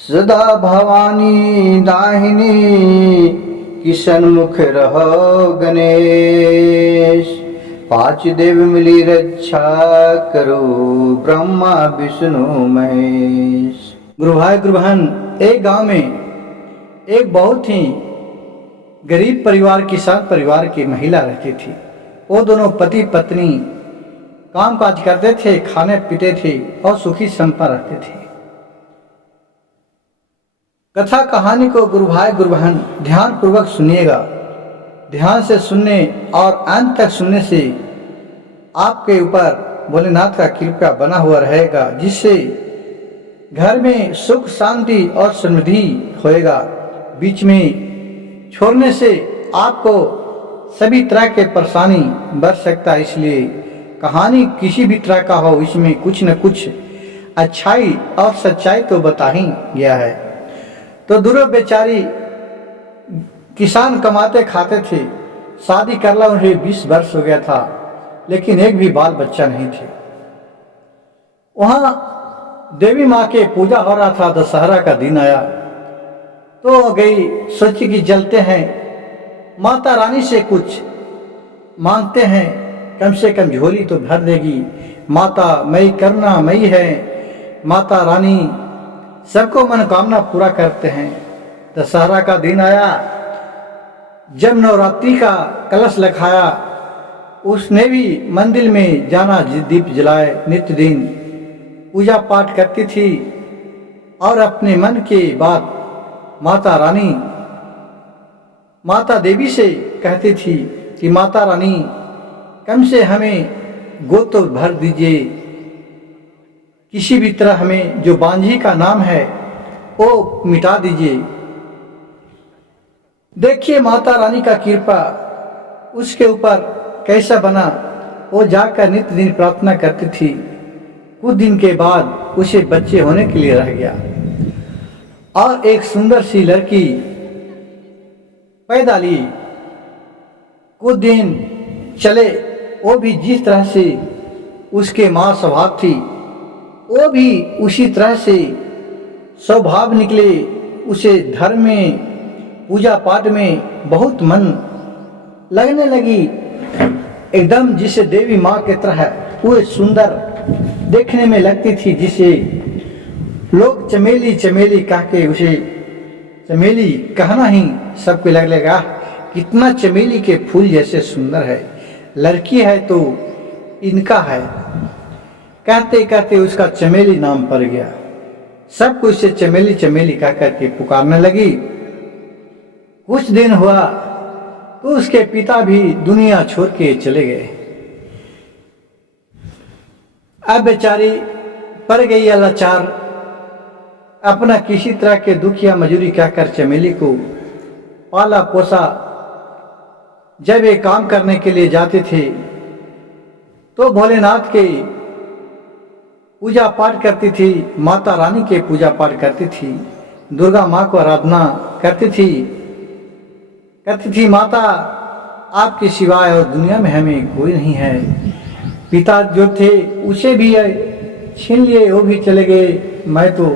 सदा भवानी दाहिनी किशन मुख रहो गणेश। पांच देव मिली रक्षा करो ब्रह्मा विष्णु महेश। गुरु भाई गुरु बहन, एक गांव में एक बहुत ही गरीब परिवार किसान परिवार की महिला रहती थी। वो दोनों पति पत्नी काम काज करते थे, खाने पीते थे और सुखी संपन्न रहते थे। कथा कहानी को गुरु भाई गुरु बहन ध्यान पूर्वक सुनिएगा। ध्यान से सुनने और अंत तक सुनने से आपके ऊपर भोलेनाथ का कृपा बना हुआ रहेगा, जिससे घर में सुख शांति और समृद्धि होएगा। बीच में छोड़ने से आपको सभी तरह के परेशानी बढ़ सकता है। इसलिए कहानी किसी भी तरह का हो, इसमें कुछ न कुछ अच्छाई और सच्चाई तो बता ही गया है। तो दूर बेचारी किसान कमाते खाते थे। शादी करला उन्हें 20 वर्ष हो गया था, लेकिन एक भी बाल बच्चा नहीं थे। वहां देवी माँ के पूजा हो रहा था। दशहरा का दिन आया तो गई, सोची कि जलते हैं माता रानी से कुछ मांगते हैं, कम से कम झोली तो भर देगी। माता मई करना मई है, माता रानी सबको मनोकामना पूरा करते हैं। दशहरा का दिन आया, जब नवरात्रि का कलश लखाया, उसने भी मंदिर में जाना, दीप जलाए, नित्य दिन पूजा पाठ करती थी और अपने मन के बात माता रानी माता देवी से कहती थी कि माता रानी कम से हमें गोद तो भर दीजिए, किसी भी तरह हमें जो बांझी का नाम है वो मिटा दीजिए। देखिए माता रानी का कृपा उसके ऊपर कैसा बना। वो जाकर नित्य दिन प्रार्थना करती थी। कुछ दिन के बाद उसे बच्चे होने के लिए रह गया और एक सुंदर सी लड़की पैदा ली। कुछ दिन चले, वो भी जिस तरह से उसके माँ स्वभाव थी, वो भी उसी तरह से स्वभाव निकले। उसे धर्म में पूजा पाठ में बहुत मन लगने लगी, एकदम जिसे देवी माँ की तरह वो सुंदर देखने में लगती थी, जिसे लोग चमेली चमेली कह के उसे चमेली कहना ही सबको लगेगा कितना चमेली के फूल जैसे सुंदर है। लड़की है तो इनका है, कहते कहते उसका चमेली नाम पड़ गया। सब कुछ से चमेली चमेली कह करके पुकारने लगी। कुछ दिन हुआ तो उसके पिता भी दुनिया छोड़ के चले गए। अब बेचारी पड़ गई लाचार। अपना किसी तरह के दुखिया मजूरी कहकर चमेली को पाला पोसा। जब ये काम करने के लिए जाते थे तो भोलेनाथ के पूजा पाठ करती थी, माता रानी के पूजा पाठ करती थी, दुर्गा माँ को आराधना करती थी। माता आपके सिवाय और दुनिया में हमें कोई नहीं है। पिता जो थे उसे भी छीन लिए, वो भी चले गए। मैं तो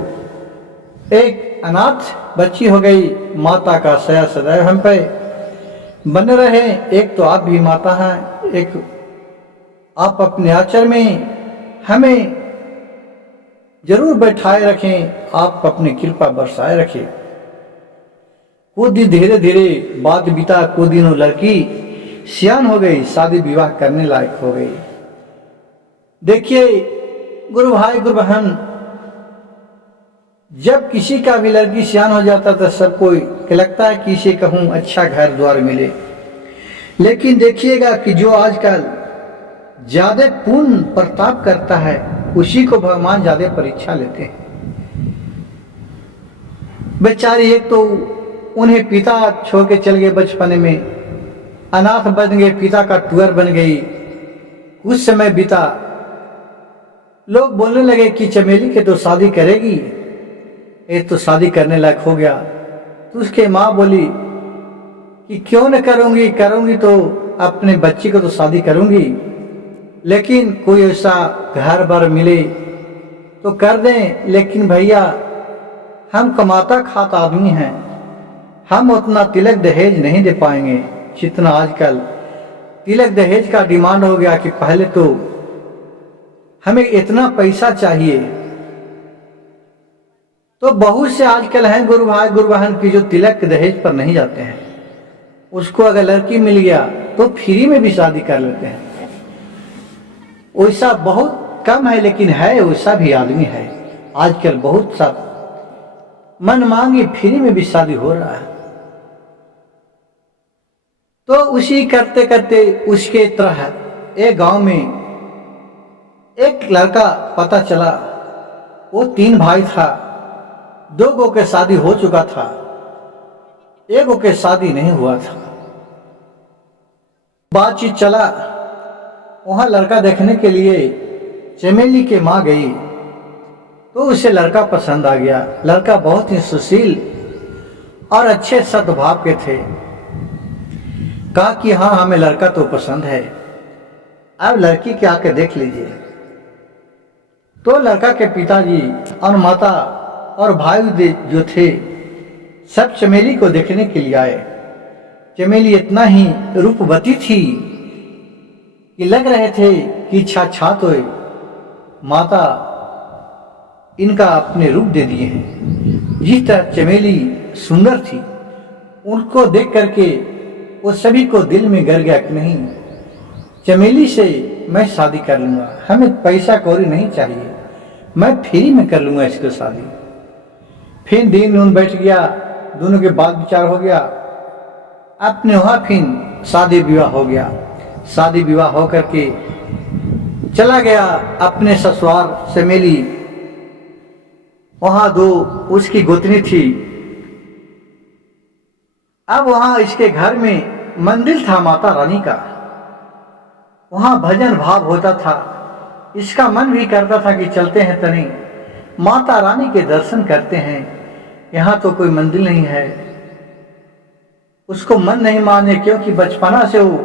एक अनाथ बच्ची हो गई। माता का सया सदैव हम पे बने रहे। एक तो आप भी माता हैं, एक आप अपने आचर में हमें जरूर बैठाए रखें, आप अपनी कृपा बरसाए रखें। कुछ दिन धीरे धीरे बाद बीता। कुछ दिनों लड़की सियान हो गई, शादी विवाह करने लायक हो गई। देखिए गुरु भाई गुरु बहन, जब किसी का भी लड़की सियान हो जाता तो सबको लगता है कि इसे कहूँ अच्छा घर द्वार मिले। लेकिन देखिएगा कि जो आजकल ज्यादा पुण्य प्रताप करता है उसी को भगवान ज्यादा परीक्षा लेते हैं। बेचारी एक तो उन्हें पिता छोड़ के चल गए, बचपन में अनाथ बन गए, पिता का टूअर बन गई। कुछ समय बीता, लोग बोलने लगे कि चमेली के तो शादी करेगी, एक तो शादी करने लायक हो गया। तो उसके माँ बोली कि क्यों न करूंगी तो अपने बच्ची को तो शादी करूंगी, लेकिन कोई ऐसा घर बार मिले तो कर दें। लेकिन भैया हम कमाता खाता आदमी हैं, हम उतना तिलक दहेज नहीं दे पाएंगे जितना आजकल तिलक दहेज का डिमांड हो गया कि पहले तो हमें इतना पैसा चाहिए। तो बहुत से आजकल हैं गुरु भाई गुरु बहन की जो तिलक दहेज पर नहीं जाते हैं। उसको अगर लड़की मिल गया तो फ्री में भी शादी कर लेते हैं। वैसा बहुत कम है, लेकिन है, वैसा भी आदमी है। आजकल बहुत सा मन मांगे फ्री में भी शादी हो रहा है। तो उसी करते करते उसके तरह एक गांव में एक लड़का पता चला। वो 3 भाई था, 2 गो के शादी हो चुका था, 1 गो के शादी नहीं हुआ था। बातचीत चला, वहां लड़का देखने के लिए चमेली के माँ गई तो उसे लड़का पसंद आ गया। लड़का बहुत ही सुशील और अच्छे सद्भाव के थे। कहा कि हाँ, हमें लड़का तो पसंद है, अब लड़की के आके देख लीजिए। तो लड़का के पिताजी और माता और भाई जो थे सब चमेली को देखने के लिए आए। चमेली इतना ही रूपवती थी कि लग रहे थे कि छाछात होए माता इनका अपने रूप दे दिए हैं। जिस तरह चमेली सुंदर थी, उनको देख करके वो सभी को दिल में गर गया कि नहीं, चमेली से मैं शादी कर लूंगा, हमें पैसा कौड़ी नहीं चाहिए, मैं फ्री में कर लूंगा इसको शादी। फिर दिन उन बैठ गया, दोनों के बात विचार हो गया। अपने वहां फिर शादी विवाह हो गया। शादी विवाह हो करके चला गया अपने ससुराल चमेली। वहां 2 उसकी गोतनी थी। अब वहां इसके घर में मंदिर था माता रानी का, वहां भजन भाव होता था। इसका मन भी करता था कि चलते हैं तनी माता रानी के दर्शन करते हैं। यहाँ तो कोई मंदिर नहीं है। उसको मन नहीं माने, क्योंकि बचपना से वो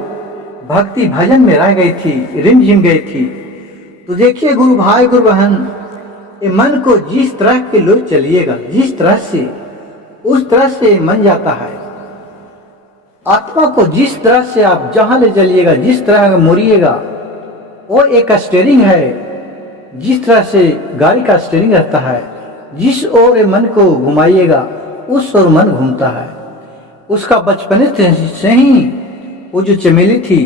भक्ति भजन में रह गई थी, रिमझिम गई थी। तो देखिए गुरु भाई गुरु बहन, ये मन को जिस तरह के लोग चलिएगा, जिस तरह से उस तरह से मन जाता है। आत्मा को जिस तरह से आप जहां ले चलिएगा, जिस तरह मोड़िएगा, वो एक स्टीयरिंग है। जिस तरह से गाड़ी का स्टीयरिंग रहता है, जिस ओर मन को घुमाइएगा उस ओर मन घूमता है। उसका बचपन से ही वो जो चमेली थी,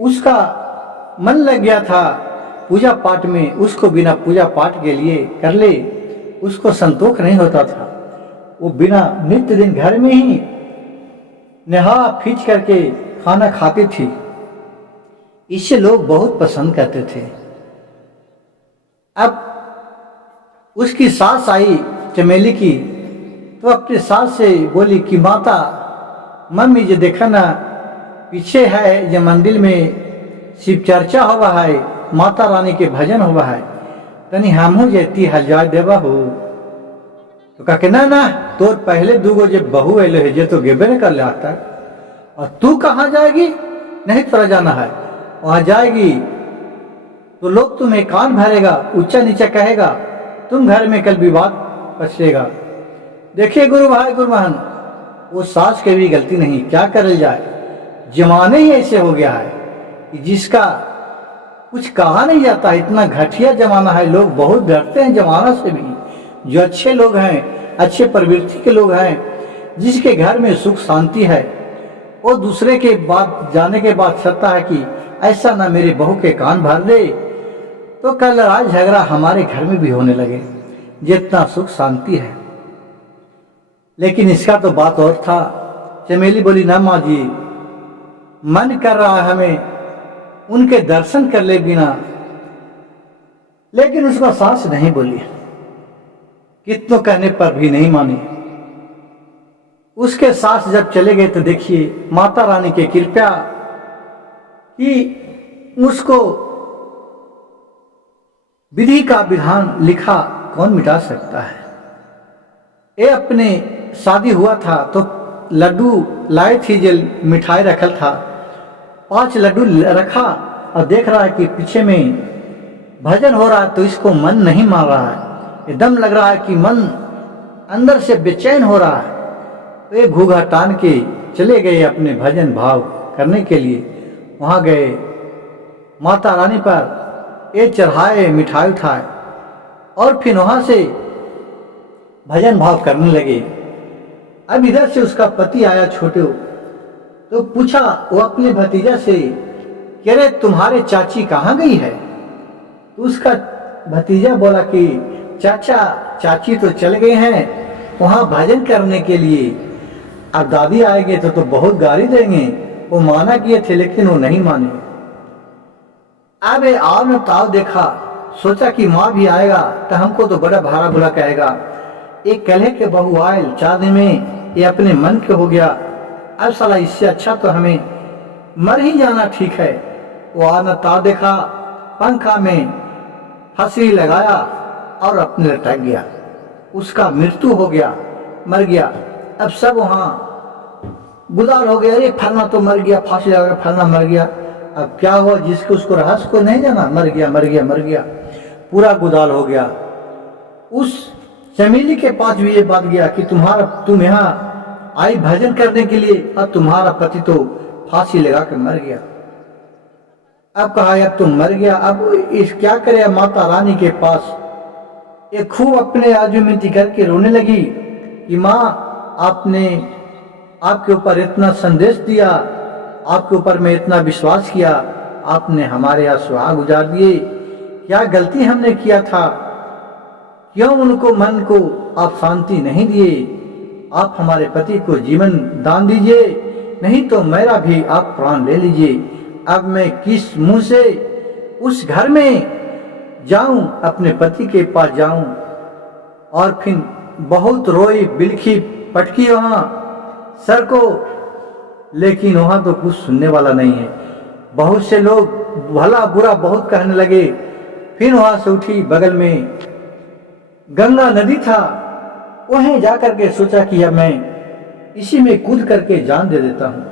उसका मन लग गया था पूजा पाठ में। उसको बिना पूजा पाठ के लिए कर ले, उसको संतोष नहीं होता था। वो बिना नित्य दिन घर में ही नहा फींच करके खाना खाती थी। इसे लोग बहुत पसंद करते थे। अब उसकी सास आई चमेली की, तो अपने सास से बोली कि माता मम्मी जी देखा ना, पीछे है जो मंदिर में शिव चर्चा हुआ है, माता रानी के भजन हुआ है, तनी हमहू जेती हजार देवा हो। तो कहा ना ना, तोर पहले 2 गो जब बहू अल है जे तो गेबे कर ले आता, और तू कहाँ जाएगी? नहीं तोरा जाना है। वहां जाएगी तो लोग तुम्हें कान भरेगा, ऊंचा नीचा कहेगा, तुम घर में कल विवाद पछलेगा। देखिए गुरु भाई गुरु बहन, वो सास की भी गलती नहीं, क्या करल जाए। जमाने ही ऐसे हो गया है कि जिसका कुछ कहा नहीं जाता। इतना घटिया जमाना है, लोग बहुत डरते हैं जमाना से भी। जो अच्छे लोग हैं, अच्छे प्रवृत्ति के लोग हैं, जिसके घर में सुख शांति है, वो दूसरे के बात जाने के बाद सकता है कि ऐसा ना मेरे बहू के कान भर दे, तो कल लड़ाई झगड़ा हमारे घर में भी होने लगे, जितना सुख शांति है। लेकिन इसका तो बात और था। चमेली बोली ना माँ जी, मन कर रहा है हमें उनके दर्शन कर ले बिना। लेकिन उसका सास नहीं बोली, कितनों कहने पर भी नहीं मानी। उसके सास जब चले गए तो देखिए माता रानी की कृपा कि उसको विधि का विधान लिखा कौन मिटा सकता है। ये अपने शादी हुआ था तो लड्डू लाई थी, जल मिठाई रखल था, 5 लड्डू रखा और देख रहा है कि पीछे में भजन हो रहा है, तो इसको मन नहीं मान रहा है। एकदम लग रहा है कि मन अंदर से बेचैन हो रहा है। वे घूंघट तान के चले गए अपने भजन भाव करने के लिए। वहाँ गए, माता रानी पर ये चढ़ाए, मिठाई उठाए और फिर वहाँ से भजन भाव करने लगे। अब इधर से उसका पति आया छोटे, तो पूछा वो अपने भतीजा से कि अरे तुम्हारे चाची कहाँ गई है? तो उसका भतीजा बोला कि चाचा चाची तो चल गए हैं वहाँ भजन करने के लिए, अब दादी आएंगे तो बहुत गाली देंगे। वो माना किए थे लेकिन वो नहीं माने। अब आव न ताव देखा, सोचा कि माँ भी आएगा तो हमको तो बड़ा भारा बुरा कहेगा। एक कलह के बहू आयल 4 दिन में ये अपने मन के हो गया, अब साला इससे अच्छा तो हमें मर ही जाना ठीक है। वो आव न ताव देखा, पंखा में फंसी लगाया और अपने लटक गया। उसका मृत्यु हो गया, मर गया। अब सब वहाँ गुलाल हो गया, अरे फलना तो मर गया, फांसी लगा फलना मर गया। अब क्या हुआ, जिसको उसको रहस्य को नहीं जाना, मर गया मर गया मर गया, पूरा गुलाल हो गया। उस चमेली के पास भी ये बात गया कि तुम यहाँ आई भजन करने के लिए, अब तुम्हारा पति तो फांसी लगा के मर गया। अब कहा अब तुम मर गया, अब इस क्या करे। माता रानी के पास ये खूब अपने आजू मिनती करके रोने लगी कि माँ आपने आपके ऊपर इतना संदेश दिया, आपके ऊपर मैं इतना विश्वास किया, आपने हमारे यहाँ सुहाग गुजार दिए, क्या गलती हमने किया था? क्यों उनको मन को आप शांति नहीं दिए? आप हमारे पति को जीवन दान दीजिए, नहीं तो मेरा भी आप प्राण ले लीजिए। अब मैं किस मुंह से उस घर में जाऊं, अपने पति के पास जाऊं? और फिर बहुत रोई, बिलखी, पटकी वहां सर को, लेकिन वहां तो कुछ सुनने वाला नहीं है। बहुत से लोग भला बुरा बहुत कहने लगे। फिर वहां से उठी, बगल में गंगा नदी था, वहीं जाकर के सोचा कि अब मैं इसी में कूद करके जान दे देता हूं।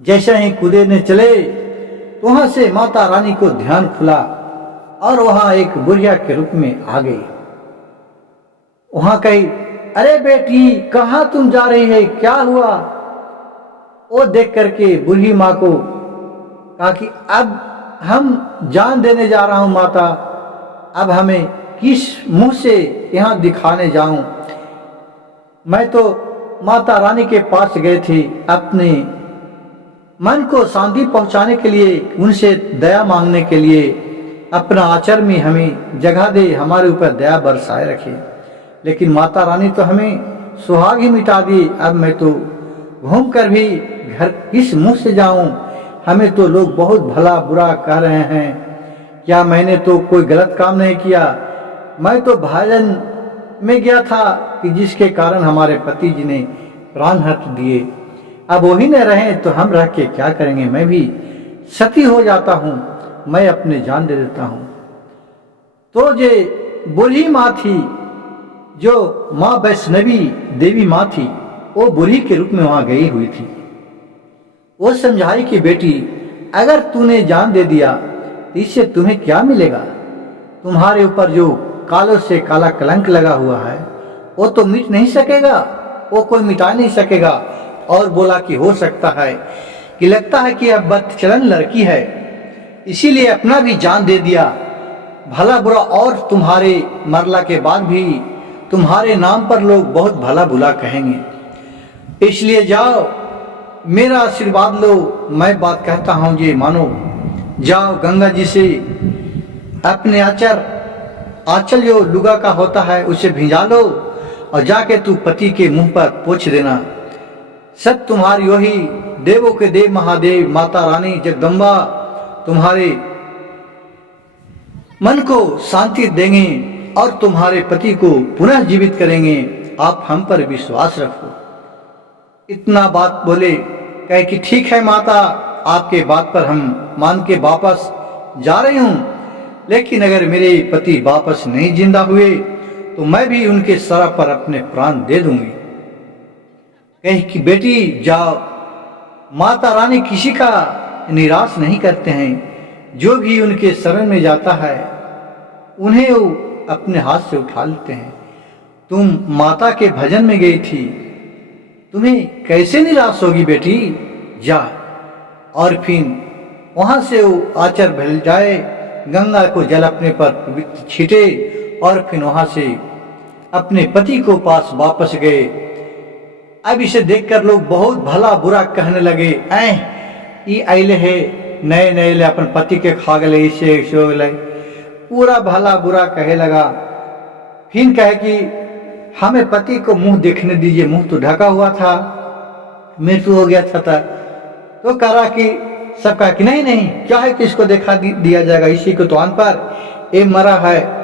जैसे ही कूदने चले तो वहां से माता रानी को ध्यान खुला और वहां एक बुढ़िया के रूप में आ गई। वहां कही, अरे बेटी कहाँ तुम जा रही है, क्या हुआ? वो देख करके बूढ़ी माँ को कहा कि अब हम जान देने जा रहा हूं माता, अब हमें किस मुंह से यहाँ दिखाने जाऊं? मैं तो माता रानी के पास गए थे अपने मन को शांति पहुंचाने के लिए, उनसे दया मांगने के लिए। अपना आचर में हमें जगह दे, हमारे ऊपर दया बरसाए रखे, लेकिन माता रानी तो हमें सुहाग ही मिटा दी। अब मैं तो घूम कर भी घर किस मुंह से जाऊं? हमें तो लोग बहुत भला बुरा कह रहे हैं। क्या मैंने तो कोई गलत काम नहीं किया? मैं तो भजन में गया था कि जिसके कारण हमारे पति जी ने प्राण हट दिए। अब वही न रहे तो हम रह के क्या करेंगे? मैं भी सती हो जाता हूं, मैं अपने जान दे देता हूं। तो ये बूढ़ी माँ थी, जो माँ वैष्णवी देवी माँ थी, वो बूढ़ी के रूप में वहां गई हुई थी। वो समझाई कि बेटी अगर तूने जान दे दिया तो इससे तुम्हें क्या मिलेगा? तुम्हारे ऊपर जो कालों से काला कलंक लगा हुआ है वो तो मिट नहीं सकेगा, वो कोई मिटा नहीं सकेगा। और बोला कि हो सकता है कि लगता है कि अब बदचलन लड़की है, इसीलिए अपना भी जान दे दिया। भला बुरा और तुम्हारे मरला के बाद भी तुम्हारे नाम पर लोग बहुत भला बुरा कहेंगे, इसलिए जाओ मेरा आशीर्वाद लो। मैं बात कहता हूं ये मानो, जाओ गंगा जी से अपने आंचल जो लुगा का होता है उसे भिंजा लो और जाके तू पति के मुंह पर पोंछ देना। सब तुम्हारी वही देवों के देव महादेव माता रानी जगदम्बा तुम्हारे मन को शांति देंगे और तुम्हारे पति को पुनः जीवित करेंगे। आप हम पर विश्वास रखो। इतना बात बोले, कहे कि ठीक है माता, आपके बात पर हम मान के वापस जा रही हूं, लेकिन अगर मेरे पति वापस नहीं जिंदा हुए तो मैं भी उनके सर पर अपने प्राण दे दूंगी। कहे कि बेटी जाओ, माता रानी किसी का निराश नहीं करते हैं, जो भी उनके शरण में जाता है उन्हें वो अपने हाथ से उठा लेते हैं। तुम माता के भजन में गई थी, तुम्हें कैसे निराश होगी बेटी, जा। और फिर वहां से वो आचर भल जाए, गंगा को जल अपने पर पवित्र छीटे और फिर वहां से अपने पति को पास वापस गए। अब इसे देखकर लोग बहुत भला बुरा कहने लगे, ये आइले है नए नए अपन पति के खा गए, इसे पूरा भला बुरा कहे लगा। फिर कहे कि हमें पति को मुंह देखने दीजिए, मुंह तो ढका हुआ था, मृत्यु हो गया था। तो कहा कि सब कहा कि नहीं नहीं, क्या है कि इसको देखा दिया जाएगा, इसी को तो आन पर ये मरा है।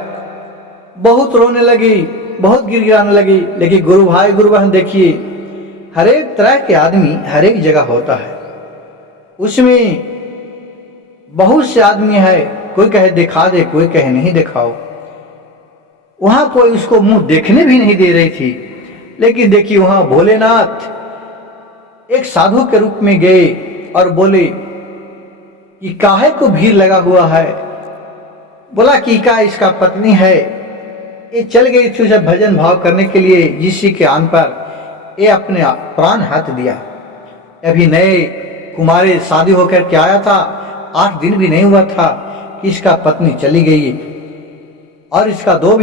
बहुत रोने लगी, बहुत गिड़गिड़ाने लगी। लेकिन गुरु भाई गुरु बहन देखिए, हर एक तरह के आदमी हर एक जगह होता है, उसमें बहुत से आदमी है, कोई कहे दिखा दे, कोई कहे नहीं दिखाओ। वहां कोई उसको मुंह देखने भी नहीं दे रही थी। लेकिन देखिए वहां भोलेनाथ एक साधु के रूप में गए और बोले कि काहे को भीड़ लगा हुआ है। बोला कि का इसका पत्नी है, ये चल गई थी उसे भजन भाव करने के लिए, जिसी के आन पर ये अपने प्राण हाथ दिया। अभी नए कुमारे शादी होकर के आया था, 8 दिन भी नहीं हुआ था कि इसका पत्नी चली गई। और इसका दो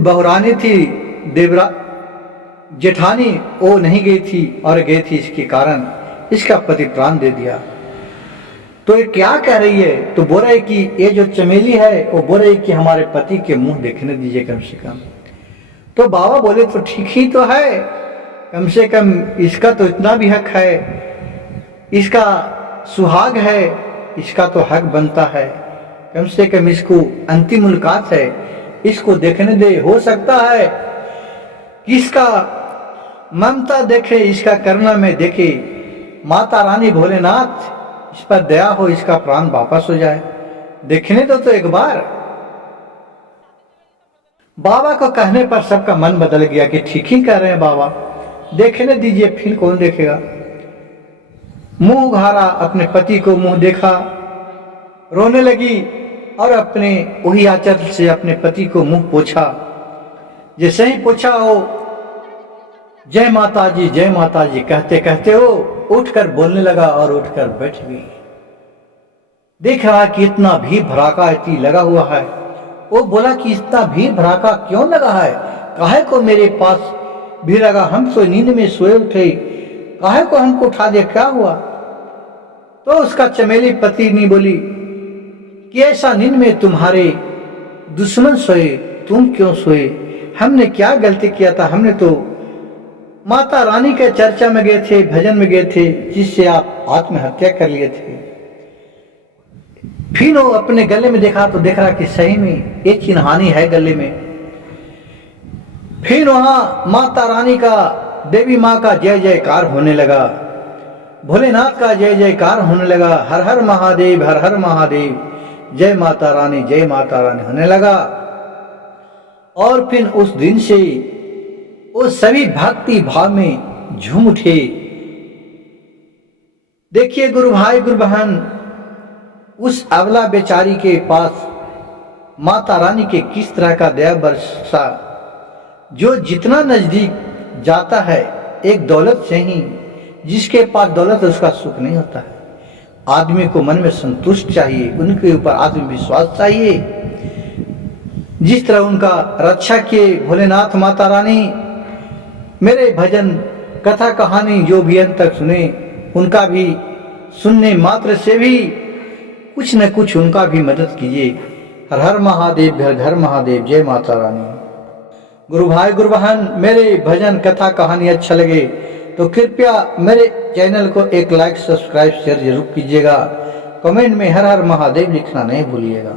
बहुरानी थी, देवरा जेठानी, वो नहीं गई थी और गई थी इसके कारण इसका पति प्राण दे दिया। तो ये क्या कह रही है, तो बोल रहे कि ये जो चमेली है वो बोल रही कि हमारे पति के मुंह देखने दीजिए कम से कम। तो बाबा बोले तो ठीक ही तो है, कम से कम इसका तो इतना भी हक है, इसका सुहाग है, इसका तो हक बनता है, कम से कम इसको अंतिम मुलाकात है, इसको देखने दे। हो सकता है कि इसका ममता देखे, इसका करुणा में देखे, माता रानी भोलेनाथ इस पर दया हो, इसका प्राण वापस हो जाए, देखने दो तो एक बार। बाबा को कहने पर सबका मन बदल गया कि ठीक ही कह रहे हैं बाबा, देखने दीजिए, फिर कौन देखेगा। मुंह उघारा, अपने पति को मुंह देखा, रोने लगी और अपने वही आंचल से अपने पति को मुंह पोछा। जैसे ही पोछा हो जय माता जी कहते कहते वो उठकर बोलने लगा और उठकर बैठ गई। देख रहा कि इतना भीड़ भड़ाका इतनी लगा हुआ है। वो बोला कि इतना भीड़ भड़ाका क्यों लगा है, काहे को मेरे पास भीड़ लगा, हम तो नींद में सोए उठे, काहे को हमको उठा दिया, क्या हुआ। तो उसका चमेली पति ने बोली कि ऐसा नींद में तुम्हारे दुश्मन सोए, तुम क्यों सोए, हमने क्या गलती किया था, हमने तो माता रानी के चर्चा में गए थे, भजन में गए थे, जिससे आप आत्महत्या कर लिए थे। फिर वो अपने गले में देखा तो देख रहा कि सही में एक चिन्हानी है गले में। फिर वहां माता रानी का, देवी माँ का जय जयकार होने लगा, भोलेनाथ का जय जयकार होने लगा, हर हर महादेव, हर हर महादेव, जय माता रानी होने लगा। और फिर उस दिन से वो सभी भक्ति भाव में झूम उठे। देखिए गुरु भाई गुरु बहन, उस अबला बेचारी के पास माता रानी के किस तरह का दया बरसा। जो जितना नजदीक जाता है एक दौलत से ही, जिसके पास दौलत है उसका सुख नहीं होता है। आदमी को मन में संतुष्ट चाहिए, उनके ऊपर आत्मविश्वास चाहिए। जिस तरह उनका रक्षा किए भोलेनाथ माता रानी, मेरे भजन कथा कहानी जो भी अंत तक सुने, उनका भी सुनने मात्र से भी कुछ न कुछ उनका भी मदद कीजिए। हर हर महादेव, घर घर महादेव, जय माता रानी। गुरु भाई गुरु बहन, मेरे भजन कथा कहानी अच्छा लगे तो कृपया मेरे चैनल को एक लाइक सब्सक्राइब शेयर जरूर कीजिएगा। कमेंट में हर हर महादेव लिखना नहीं भूलिएगा।